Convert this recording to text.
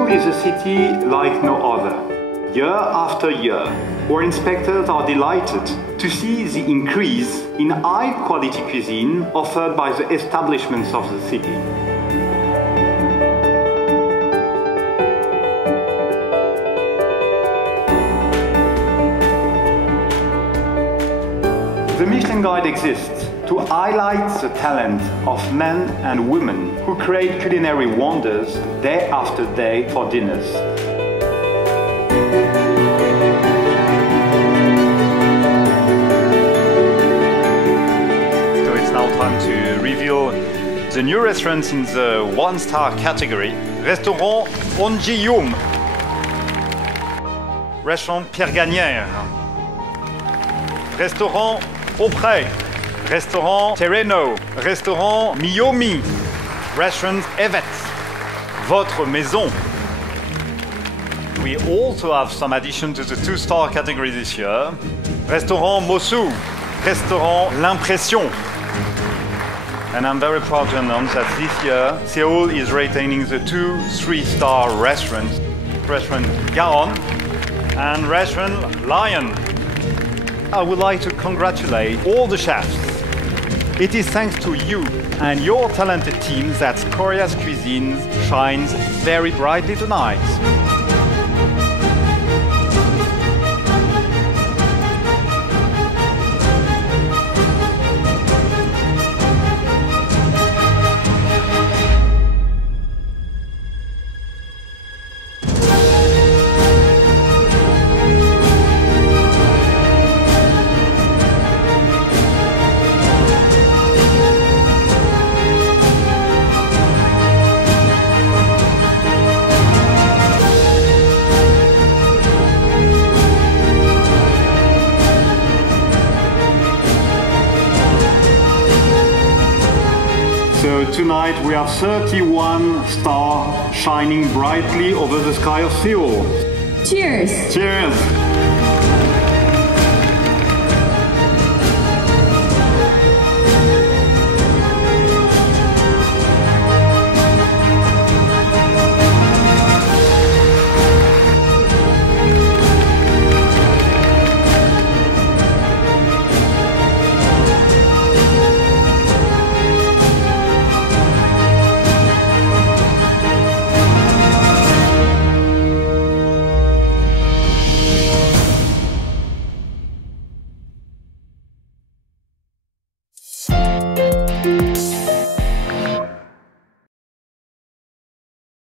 Seoul is a city like no other. Year after year, our inspectors are delighted to see the increase in high-quality cuisine offered by the establishments of the city. The Michelin Guide exists to highlight the talent of men and women who create culinary wonders day after day for dinners. So it's now time to reveal the new restaurants in the one-star category. Restaurant Onjiyum, Restaurant Pierre Gagnère, Restaurant Auprès, Restaurant Terreno, Restaurant Miyomi, Restaurant Evet, Votre Maison. We also have some addition to the two-star category this year. Restaurant Mossou, Restaurant L'Impression. And I'm very proud to announce that this year, Seoul is retaining the two 3-star restaurants, Restaurant Garonne and Restaurant Lion. I would like to congratulate all the chefs. It is thanks to you and your talented teams that Korea's cuisine shines very brightly tonight. So tonight we have 31 stars shining brightly over the sky of Seoul. Cheers! Cheers!